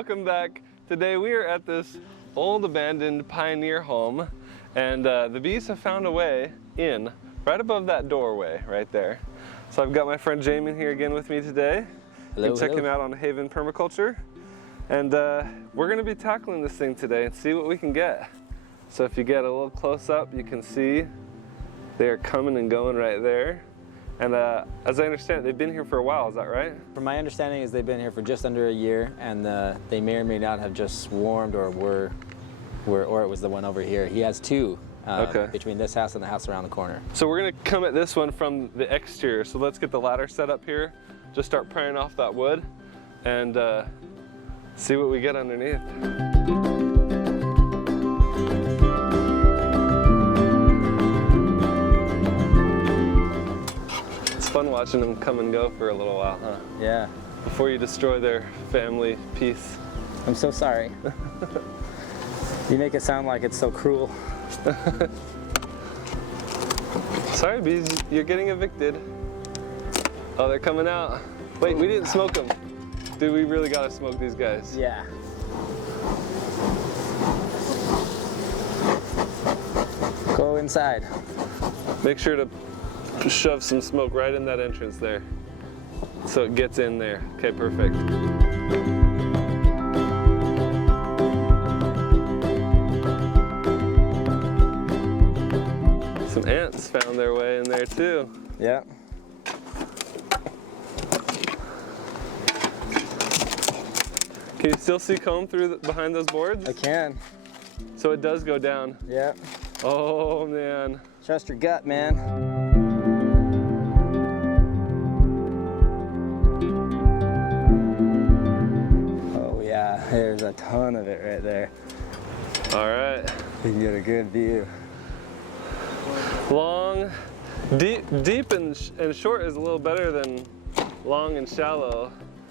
welcome back. Today we are at this old abandoned pioneer home, and the bees have found a way in right above that doorway right there. So I've got my friend Jamin here again with me today. Hello, check him out on Haven Permaculture, and we're going to be tackling this thing today and see what we can get. So if you get a little close up, you can see they are coming and going right there. And as I understand it, they've been here for a while, is that right? From my understanding is they've been here for just under a year, and they may or may not have just swarmed or or it was the one over here. He has two between this house and the house around the corner. So we're gonna come at this one from the exterior. So let's get the ladder set up here, just start prying off that wood, and see what we get underneath. Fun watching them come and go for a little while, huh? Yeah. Before you destroy their family peace. I'm so sorry. You make it sound like it's so cruel. Sorry, bees, you're getting evicted. Oh, they're coming out. Wait, we didn't smoke them. Dude, we really gotta smoke these guys. Yeah. Go inside. Make sure to shove some smoke right in that entrance there, so it gets in there. Okay, perfect. Some ants found their way in there too. Yeah. Can you still see comb through behind those boards? I can. So it does go down. Yeah. Oh man. Trust your gut, man. There's a ton of it right there. All right. You can get a good view. Long, deep and short is a little better than long and shallow.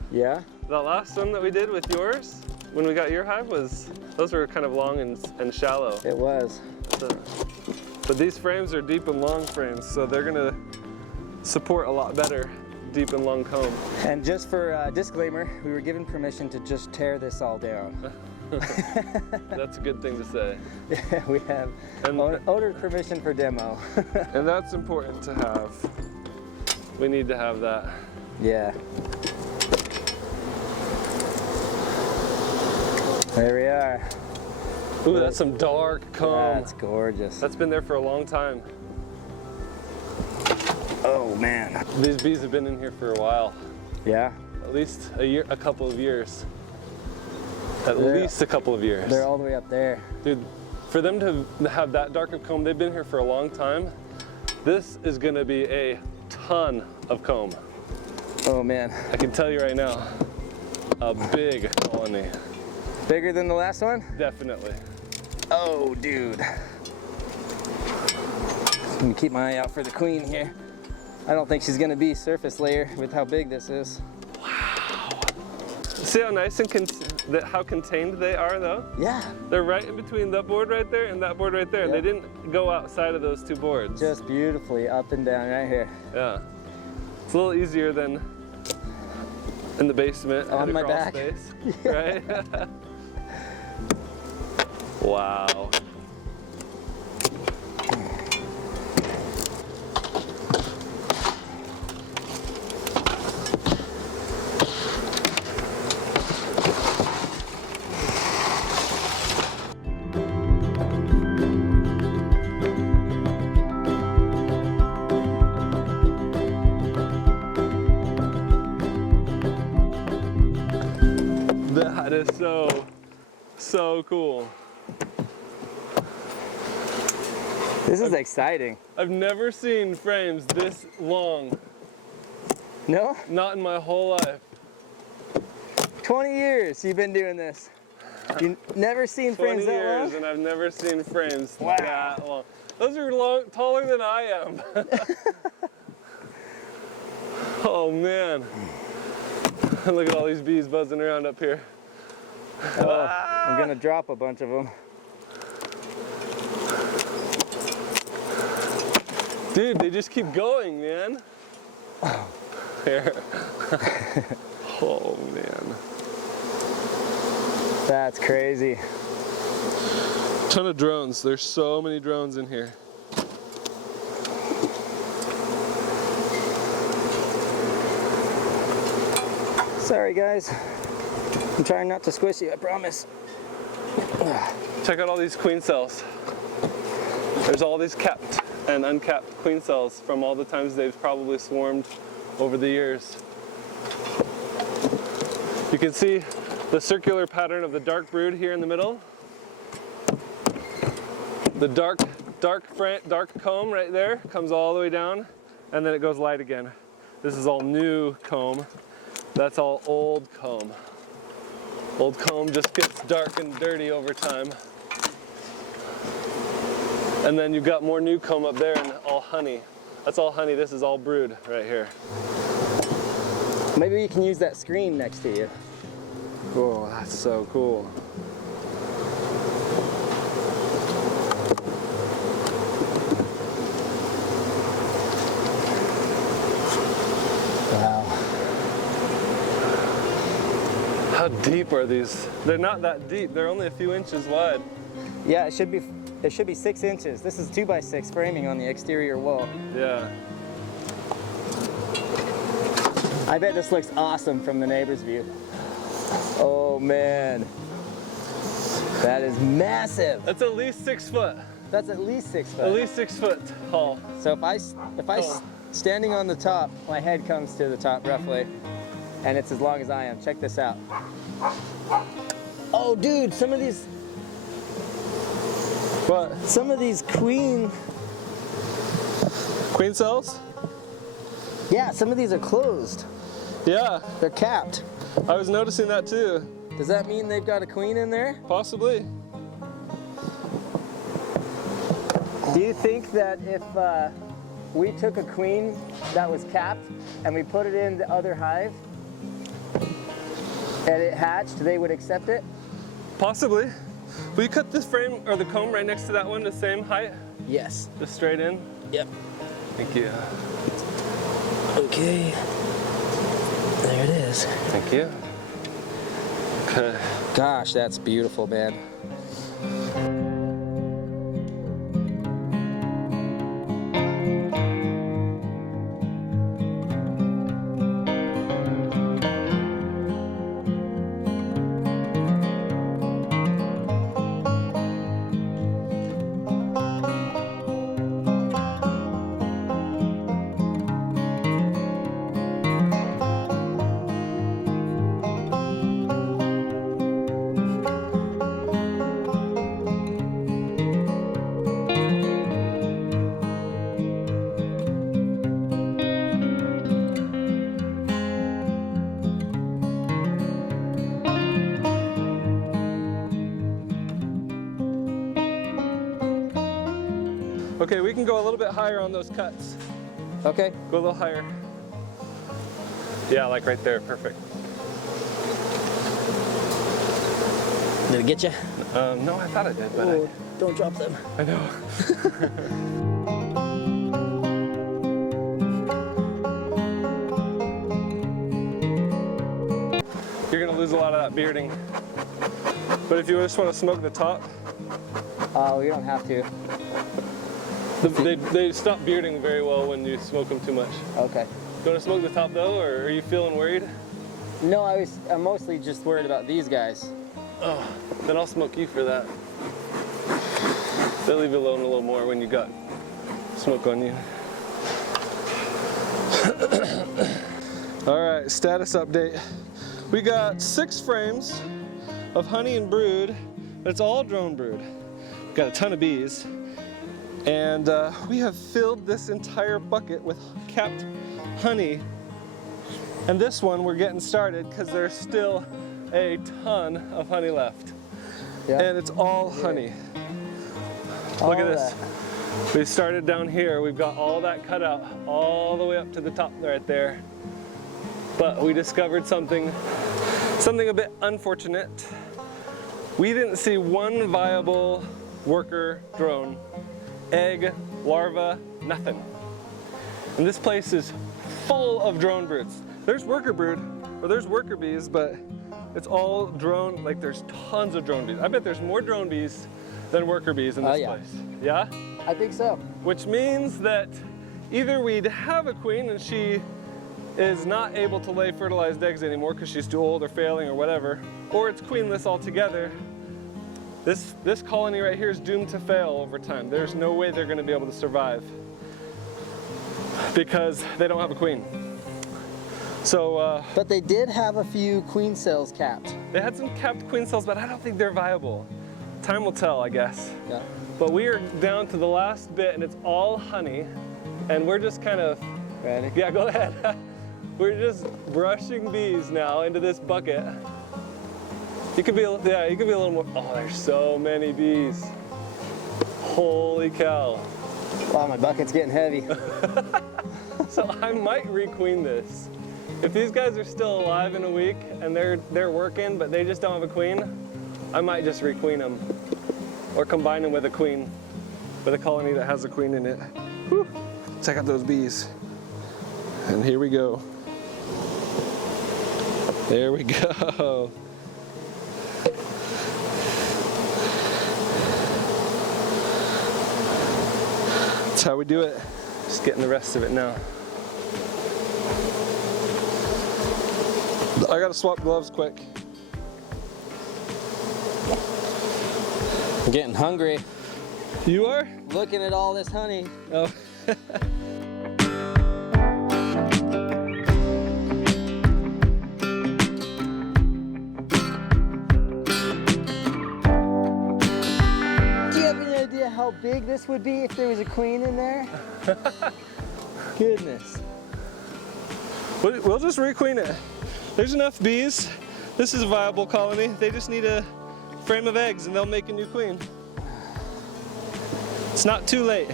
Yeah? That last one that we did with yours, when we got your hive, those were kind of long and shallow. It was. But these frames are deep and long frames, so they're gonna support a lot better. Deep and long comb. And just for disclaimer, we were given permission to just tear this all down. That's a good thing to say. Yeah, we have owner permission for demo. And that's important to have. We need to have that. Yeah. There we are. Ooh, that's some dark comb. That's gorgeous. That's been there for a long time. Oh man. These bees have been in here for a while. Yeah? At least a couple of years. At least a couple of years. They're all the way up there. Dude, for them to have that dark of comb, they've been here for a long time. This is gonna be a ton of comb. Oh man. I can tell you right now, a big colony. Bigger than the last one? Definitely. Oh dude. Let me keep my eye out for the queen here. I don't think she's gonna be surface layer with how big this is. Wow. See how nice and how contained they are though? Yeah. They're right in between that board right there and that board right there. Yep. They didn't go outside of those two boards. Just beautifully up and down right here. Yeah. It's a little easier than in the basement. On my back. Space, right? Wow. That is so cool. This is exciting. I've never seen frames this long. No? Not in my whole life. 20 years you've been doing this. You've never seen frames that long? 20 years and I've never seen frames wow. that long. Those are taller than I am. Oh man. Look at all these bees buzzing around up here. Oh, I'm gonna drop a bunch of them. Dude, they just keep going, man. Here. Oh, man. That's crazy. Ton of drones. There's so many drones in here. Sorry guys. I'm trying not to squish you, I promise. Check out all these queen cells. There's all these capped and uncapped queen cells from all the times they've probably swarmed over the years. You can see the circular pattern of the dark brood here in the middle. The dark comb right there comes all the way down, and then it goes light again. This is all new comb. That's all old comb. Old comb just gets dark and dirty over time. And then you've got more new comb up there and all honey. That's all honey. This is all brood right here. Maybe you can use that screen next to you. Oh, that's so cool. Wow. How deep are these? They're not that deep. They're only a few inches wide. Yeah, it should be 6 inches. This is 2x6 framing on the exterior wall. Yeah. I bet this looks awesome from the neighbor's view. Oh man, that is massive. That's at least 6 foot. That's at least 6 foot. At least 6 foot tall. So if I standing on the top, my head comes to the top roughly, and it's as long as I am. Check this out. Oh dude, some of these. What? Some of these queen cells? Yeah, some of these are closed. Yeah. They're capped. I was noticing that too. Does that mean they've got a queen in there? Possibly. Do you think that if we took a queen that was capped and we put it in the other hive and it hatched, they would accept it? Possibly. Will you cut this frame or the comb right next to that one the same height? Yes. Just straight in? Yep. Thank you. Okay. There it is. Thank you. Okay. Gosh, that's beautiful, man. Okay, we can go a little bit higher on those cuts. Okay. Go a little higher. Yeah, like right there, perfect. Did it get you? No, I thought I did, but Oh, don't drop them. I know. You're gonna lose a lot of that bearding. But if you just want to smoke the top, Oh, you don't have to. they stop bearding very well when you smoke them too much. Okay. You want to smoke the top though, or are you feeling worried? No, I'm mostly just worried about these guys. Oh, then I'll smoke you for that. They'll leave you alone a little more when you got smoke on you. All right, status update. We got 6 frames of honey and brood, but it's all drone brood. Got a ton of bees. And we have filled this entire bucket with capped honey. And this one we're getting started because there's still a ton of honey left. Yeah. And it's all honey. Look at this. We started down here. We've got all that cut out all the way up to the top right there. But we discovered something a bit unfortunate. We didn't see one viable worker drone. Egg, larva, nothing. And this place is full of drone broods. There's worker brood, or there's worker bees, but it's all drone, like there's tons of drone bees. I bet there's more drone bees than worker bees in this place. Yeah? I think so. Which means that either we'd have a queen and she is not able to lay fertilized eggs anymore because she's too old or failing or whatever, or it's queenless altogether. This colony right here is doomed to fail over time. There's no way they're going to be able to survive because they don't have a queen. So, but they did have a few queen cells capped. They had some capped queen cells, but I don't think they're viable. Time will tell, I guess. Yeah. But we are down to the last bit, and it's all honey, and we're just kind of... Ready? Yeah, go ahead. We're just brushing bees now into this bucket. You could be, yeah, you could be a little more. Oh, there's so many bees. Holy cow. Wow, my bucket's getting heavy. So I might requeen this. If these guys are still alive in a week and they're working, but they just don't have a queen, I might just requeen them or combine them with a queen, with a colony that has a queen in it. Whew. Check out those bees. And here we go. There we go. That's how we do it. Just getting the rest of it now. I gotta swap gloves quick. I'm getting hungry. You are? Looking at all this honey. Oh. How big this would be if there was a queen in there? Goodness. We'll just requeen it. There's enough bees. This is a viable colony. They just need a frame of eggs and they'll make a new queen. It's not too late,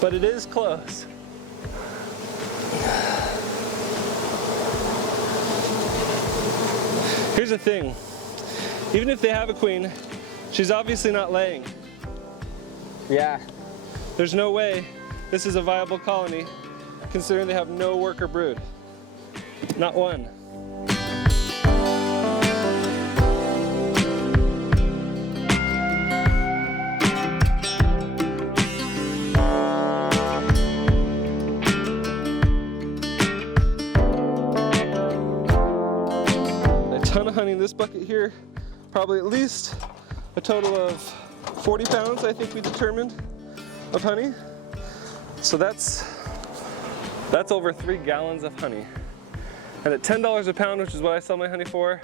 but it is close. Here's the thing. Even if they have a queen, she's obviously not laying. Yeah. There's no way this is a viable colony considering they have no worker brood. Not one. A ton of honey in this bucket here, probably at least a total of 40 pounds, I think we determined, of honey. So that's over 3 gallons of honey. And at $10 a pound, which is what I sell my honey for,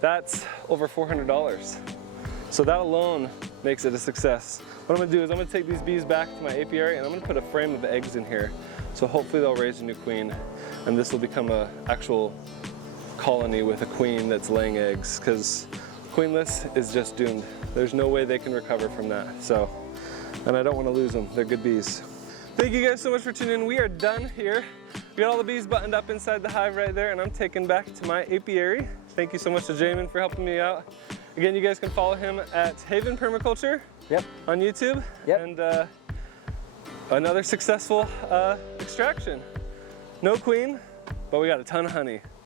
that's over $400. So that alone makes it a success. What I'm gonna do is I'm gonna take these bees back to my apiary and I'm gonna put a frame of eggs in here. So hopefully they'll raise a new queen and this will become an actual colony with a queen that's laying eggs, because queenless is just doomed. There's no way they can recover from that. So, and I don't want to lose them. They're good bees. Thank you guys so much for tuning in. We are done here. We got all the bees buttoned up inside the hive right there, and I'm taken back to my apiary. Thank you so much to Jamin for helping me out. Again, you guys can follow him at Haven Permaculture on YouTube. And another successful extraction. No queen, but we got a ton of honey.